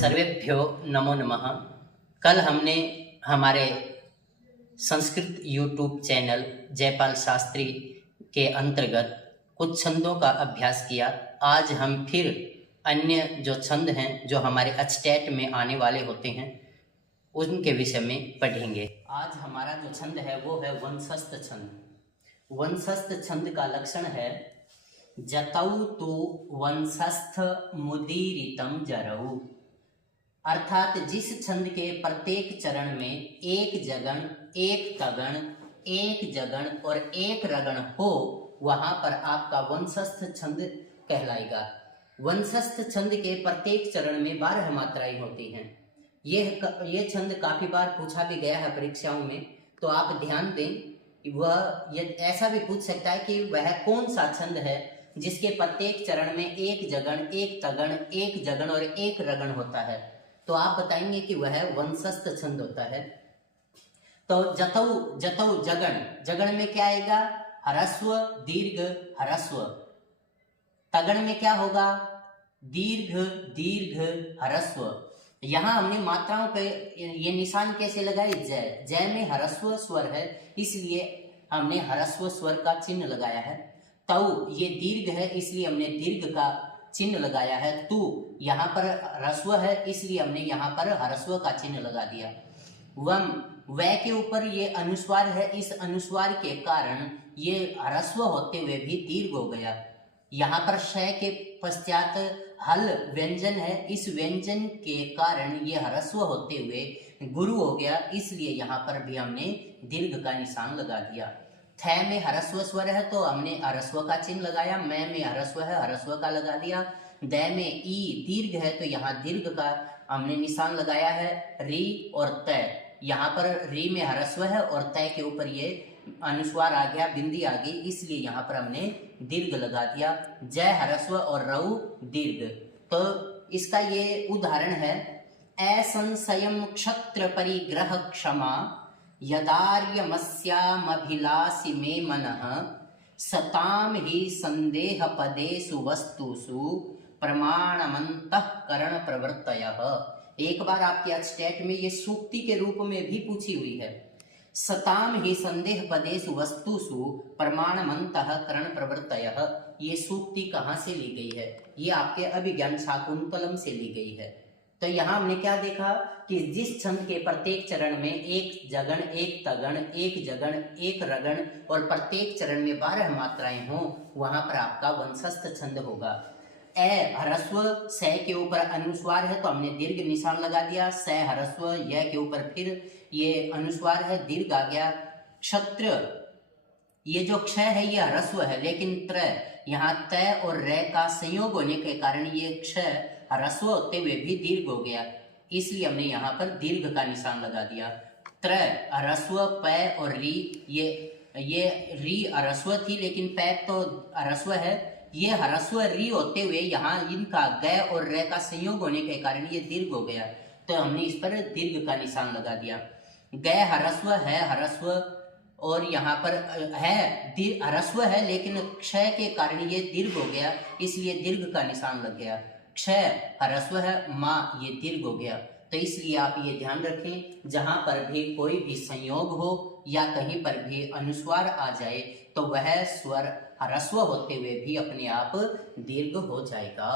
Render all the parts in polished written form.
सर्वेभ्यो नमो नमः। कल हमने हमारे संस्कृत यूट्यूब चैनल जयपाल शास्त्री के अंतर्गत कुछ छंदों का अभ्यास किया। आज हम फिर अन्य जो छंद हैं जो हमारे अचटेट में आने वाले होते हैं उनके विषय में पढ़ेंगे। आज हमारा जो छंद है वो है वंशस्थ छंद। वंशस्थ छंद का लक्षण है जतौ तु वंशस्थ मुदीरितम जरऊ, अर्थात जिस छंद के प्रत्येक चरण में एक जगण, एक तगण, एक जगण और एक रगण हो वहां पर आपका वंशस्थ छंद कहलाएगा। वंशस्थ छंद के प्रत्येक चरण में 12 मात्राएं होती हैं। ये छंद काफी बार पूछा भी गया है परीक्षाओं में, तो आप ध्यान दें। वह ऐसा भी पूछ सकता है कि वह कौन सा छंद है जिसके प्रत्येक चरण में एक जगण, एक तगण, एक जगण और एक रगण होता है, तो आप बताएंगे कि वह वंशस्थ छंद होता है। तो जतौ जतौ जगण, जगण में क्या आएगा? ह्रस्व दीर्घ ह्रस्व। तगण में क्या होगा? दीर्घ दीर्घ ह्रस्व। यहां हमने मात्राओं पे ये निशान कैसे लगाए? जय, जय में ह्रस्व स्वर है इसलिए हमने ह्रस्व स्वर का चिन्ह लगाया है। तौ ये दीर्घ है इसलिए हमने दीर्घ का चिन्ह लगाया है। तू यहाँ पर ह्रस्व है इसलिए हमने यहाँ पर ह्रस्व का चिन्ह लगा दिया। वम, वह के ऊपर ये अनुस्वार है, इस अनुस्वार के कारण ये ह्रस्व होते हुए भी दीर्घ हो गया। यहाँ पर श के पश्चात हल व्यंजन है, इस व्यंजन के कारण ये ह्रस्व होते हुए गुरु हो गया, इसलिए यहाँ पर भी हमने दीर्घ का निशान लगा दिया। थ में ह्रस्व स्वर है तो हमने ह्रस्व का चिन्ह लगाया। मैं में ह्रस्व है, ह्रस्व का लगा दिया। द में ई दीर्घ है तो यहाँ दीर्घ का हमने निशान लगाया है। री और तय, यहाँ पर री में ह्रस्व है और तय के ऊपर ये अनुस्वार आ गया, बिंदी आ गई, इसलिए यहाँ पर हमने दीर्घ लगा दिया। जय ह्रस्व और रऊ दीर्घ। तो इसका ये उदाहरण है, असंशयम क्षत्र परिग्रह क्षमा यदार्यमस्यामभिलाषि मे मनः सताम ही संदेह पदेषु वस्तुषु प्रमाणमन्तःकरण प्रवृत्तयः। एक बार आपके अचटेट में ये सूक्ति के रूप में भी पूछी हुई है। सताम ही संदेह पदेषु वस्तुषु प्रमाणमन्तःकरण प्रवृत्तयः, ये सूक्ति कहाँ से ली गई है? ये आपके अभिज्ञान शाकुंतलम से ली गई है। तो यहाँ हमने क्या देखा कि जिस छंद के प्रत्येक चरण में एक जगण, एक तगण, एक जगण, एक रगण और प्रत्येक चरण में 12 मात्राएं हों वहां पर आपका वंशस्थ छंद होगा। ए ह्रस्व, स के ऊपर अनुस्वार है तो हमने दीर्घ निशान लगा दिया। स ह्रस्व, य के ऊपर फिर ये अनुस्वार है, दीर्घ आ गया। क्षत्र, ये जो क्ष है ये ह्रस्व है, लेकिन त्र, यहाँ त और र का संयोग होने के कारण ये क्ष ह्रस्व होते हुए भी दीर्घ हो गया, इसलिए हमने यहाँ पर दीर्घ का निशान लगा दिया। त्र ह्रस्व, प और री, ये री ह्रस्व थी लेकिन प तो ह्रस्व है, ये ह्रस्व री होते हुए यहाँ इनका ग और र का संयोग होने के कारण ये दीर्घ हो गया, तो हमने इस पर दीर्घ का निशान लगा दिया। ग ह्रस्व है, ह्रस्व और यहाँ पर है ह्रस्व है लेकिन क्षय के कारण ये दीर्घ हो गया, इसलिए दीर्घ का निशान लग गया। क्षय ह्रस्व है, माँ ये दीर्घ हो गया। तो इसलिए आप ये ध्यान रखें, जहां पर भी कोई भी संयोग हो या कहीं पर भी अनुस्वार आ जाए तो वह स्वर ह्रस्व होते हुए भी अपने आप दीर्घ हो जाएगा।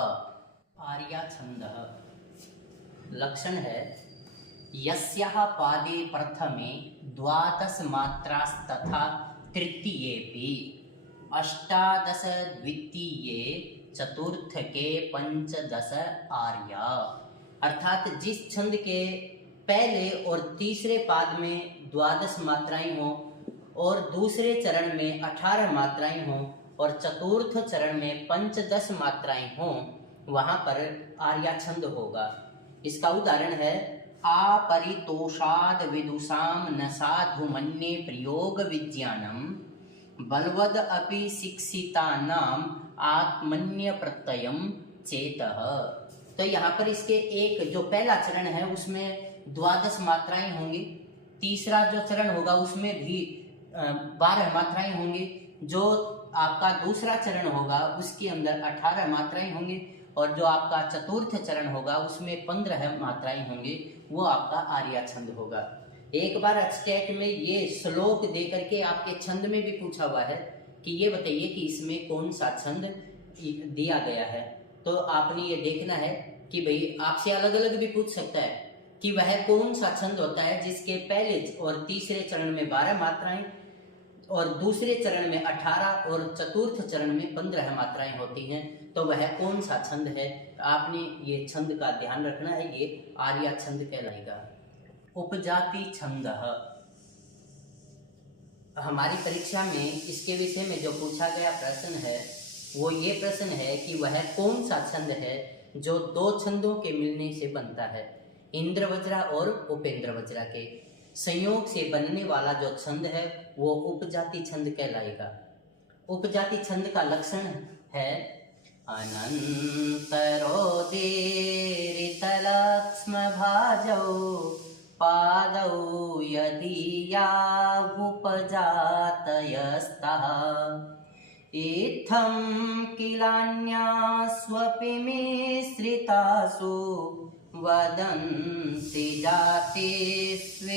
आर्या छंद लक्षण है यस्याः पादे प्रथमे 12 मात्रास्तथा तृतीयेऽपि 18 द्वितीये चतुर्थ के 15 आर्या, अर्थात जिस छंद के पहले और तीसरे पाद में 12 मात्राएं हों और दूसरे चरण में 18 मात्राएं हों और चतुर्थ चरण में 15 मात्राएं हों वहां पर आर्या छंद होगा। इसका उदाहरण है आपरितोषाद विदुषाम न साधु मन्ये प्रयोग विज्ञानम बलवद अपि शिक्षितानाम आत्मन्य प्रत्ययम चेतः। तो यहाँ पर इसके एक जो पहला चरण है उसमें 12 मात्राएं होंगी, तीसरा जो चरण होगा उसमें भी 12 मात्राएं होंगी, जो आपका दूसरा चरण होगा उसके अंदर 18 मात्राएं होंगी और जो आपका चतुर्थ चरण होगा उसमें 15 मात्राएं होंगी, वो आपका आर्या छंद होगा। एक बार स्टेट में ये श्लोक दे करके आपके छंद में भी पूछा हुआ है कि ये बताइए कि इसमें कौन सा छंद दिया गया है। तो आपने ये देखना है कि भाई आपसे अलग अलग भी पूछ सकता है कि वह कौन सा छंद होता है जिसके पहले और तीसरे चरण में 12 मात्राएं और दूसरे चरण में 18 और चतुर्थ चरण में 15 मात्राएं होती हैं। तो वह कौन सा छंद है, आपने ये छंद का ध्यान रखना है, ये आर्या छंद कहलाएगा। उपजाति छंद, हमारी परीक्षा में इसके विषय में जो पूछा गया प्रश्न है वो ये प्रश्न है कि वह कौन सा छंद है जो दो छंदों के मिलने से बनता है। इंद्रवज्रा और उपेंद्रवज्रा के संयोग से बनने वाला जो छंद है वो उपजाति छंद कहलाएगा। उपजाति छंद का लक्षण है अनंतरोदीरितलक्ष्म भाजौ पादौ यदीयावुपजातयस्तः इत्थं किलान्यास्वपि मिश्रितासु वदन्ति जातिस्विदमेव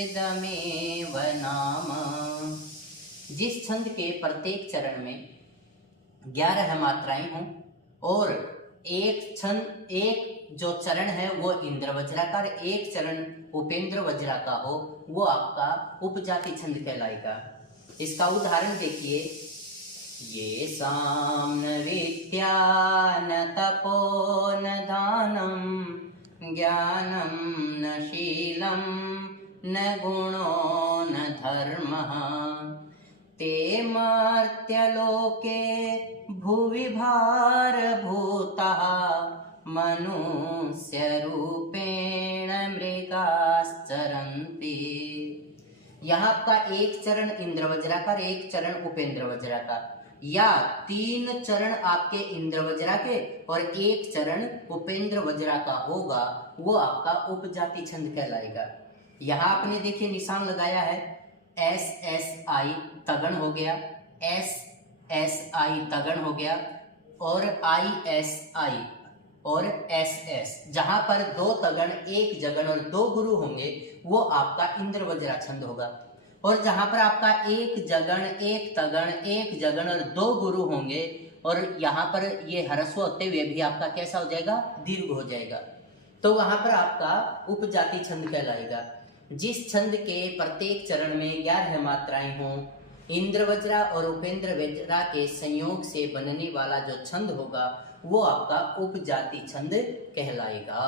नाम। जिस छंद के प्रत्येक चरण में 11 मात्राएं हों और एक जो चरण है वो इंद्रवज्रा का, एक चरण उपेंद्र वज्रा का हो, वो आपका उपजाति छंद कहलाएगा। इसका उदाहरण देखिए, ये साम्न विद्या न तपो न दानम ज्ञानम न शीलम न गुणो न धर्मः ते मर्त्यलोके भुवि भारभूतः मनुष्यरूपेण मृगाश्चरन्ति। यहाँ आपका एक चरण इंद्रवज्रा का, एक चरण उपेंद्र वज्रा का, या 3 चरण आपके इंद्रवज्रा के और एक चरण उपेंद्र वज्रा का होगा, वो आपका उपजाति छंद कहलाएगा। यहाँ आपने देखिए निशान लगाया है, SSI तगण हो गया, SSI तगण हो गया और ISI और SS। जहां पर 2 तगण 1 जगण और 2 गुरु होंगे वो आपका इंद्रवज्रा छंद होगा, और जहां पर आपका 1 जगण 1 तगण 1 जगण और 2 गुरु होंगे और यहाँ पर ये ह्रस्व होते हुए भी आपका कैसा हो जाएगा, दीर्घ हो जाएगा, तो वहां पर आपका उपजाति छंद कहलाएगा। जिस छंद के प्रत्येक चरण में 11 मात्राएं हों, इंद्रवज्रा और उपेंद्र वज्रा के संयोग से बनने वाला जो छंद होगा वो आपका उपजाति छंद कहलाएगा।